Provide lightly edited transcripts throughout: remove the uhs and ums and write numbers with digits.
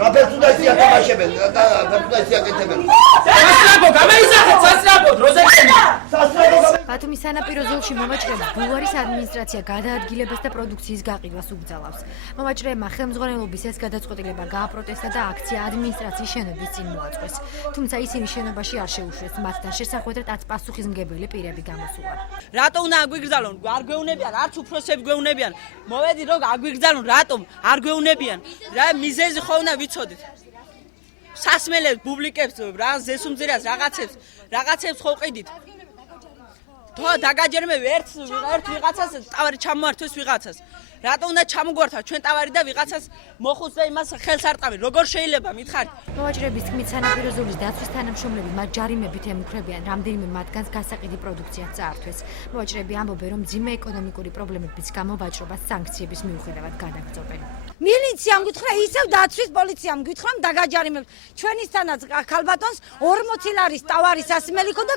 გაფერტუნაიცია თამაშებენ და გაფერტუნაიცია კეთებენ. სასწრაფო გამეიზახეთ სასწრაფო დროზეთები. ბათუმის სანაპირო ზოლში მომაჭრეებს ბულვარის ადმინისტრაცია გადაადგილებას და პროდუქციის გაყიდვას უბრძალავს. მომაჭრეებმა ხელმძღვანელობის ეს გადაწყვეტილება გააპროტესტა და აქცია ადმინისტრაციის შენობის წინ მოაწყვეს. თუმცა ისინი შენობაში არ შეუშვეს, მათთან შესახვედრად პასუხისმგებელი პირები გამოსულა. რატო უნდა აგვიგრძალონ? არ გვეუნებიან, არც უფროსები გვეუნებიან. მოვედი რომ აგვიგრძალონ, რატომ არ გვეუნებიან? რა მიზეზი ხო უნდა ვიცოდეთ? სასმელებს, პუბლიკებს, რა ზესუმძირას, რაღაცებს ხო ყიდით? თო დაგაჯერმები ერთ ვიღაცას ტავარი ჩამოართვეს ვიღაცას. რატო უნდა ჩამოგვართა ჩვენ ტავარი და ვიღაცას მოხუც და იმას ხელს არ ტყავი? როგორ შეიძლება მითხარით? მომაჭრეების თქმით, სანაპირო ზოლის დაცვის თანამშრომლები მათ ჯარიმებით ემუქრებიან, რამდენიმე მათგანს გასაყიდი პროდუქციაც წაართვეს. მომაჭრეები ამბობენ, რომ მძიმე ეკონომიკური პრობლემების გამო ვაჭრობას სანქციების მიუხედავად გადაგწობენ. მილიციამ გითხრა, ისევ დაცვის პოლიციამ გითხრა, დაგაჯარიმებთ. ჩვენისთანაც ქალბატონს 40 ლარის ტავარის ასმელი ქონდა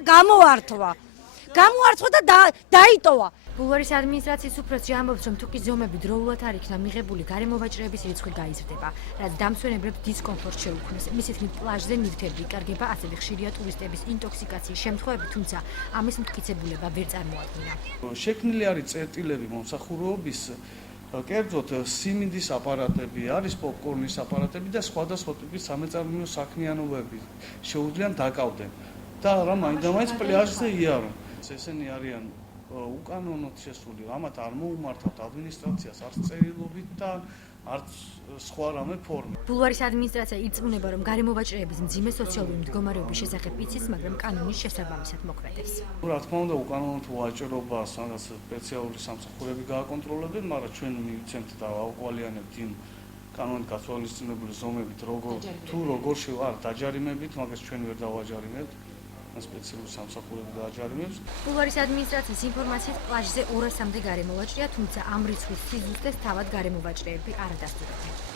გამოართვა და დაიტოვა. ბულვარის ადმინისტრაციის უფროსი ამბობს, რომ თუ კი ზომები დროულად არ იქნა მიღებული, გარემოვაჭრეების რიცხვი გაიზრდება, რაც დამცვენებლებს დისკომფორტს შეუქმნის. მისი თქმით, პლაჟზე ნივთები იკარგება, ასევე ხშირია ტურისტების ინტოქსიკაციის შემთხვევები, თუმცა ამის მტკიცებულება ვერ წარმოადგინა. შექმნილი არის წერტილები მომსახურების, კერძოდ სიმინდის აპარატები, არის პოპკორნის აპარატები და სხვადასხვა ტიპის სამეწარმეო საქმიანობები შეუძლიან დაკავდნენ და რა მაინდამაინც პლაჟზე იარონ. ესენი არიან უკანონოდ შესული, ამათ არ მოუმართავთ ადმინისტრაციას არც წერილობით და არც სხვა რამე ფორმით. ბულვარის ადმინისტრაცია ირწმუნება, რომ გარემოვაჭრეების მძიმე სოციალური მდგომარეობის შესახებ იცის, მაგრამ კანონის შესაბამისად მოქმედებს. რა თქმა უნდა, უკანონოდ ვაჭრობას რაღაც სპეციალური სამსახურები გააკონტროლებენ, მაგრამ ჩვენ მივიცემთ და ავყვალიანებთ იმ კანონით გათვალისწინებული ზომებით, როგორ არ დაჯარიმებით, მაგას ჩვენ ვერ დავაჯარიმებთ. სპეციალური სამსახურები დააჯარიმებს. ბულვარის ადმინისტრაციის ინფორმაციით პლაჟზე 200-მდე გარემოვაჭრეა, თუმცა ამ რიცხვის სიზუსტეს თავად გარემოვაჭრეები არ ადასტურებენ.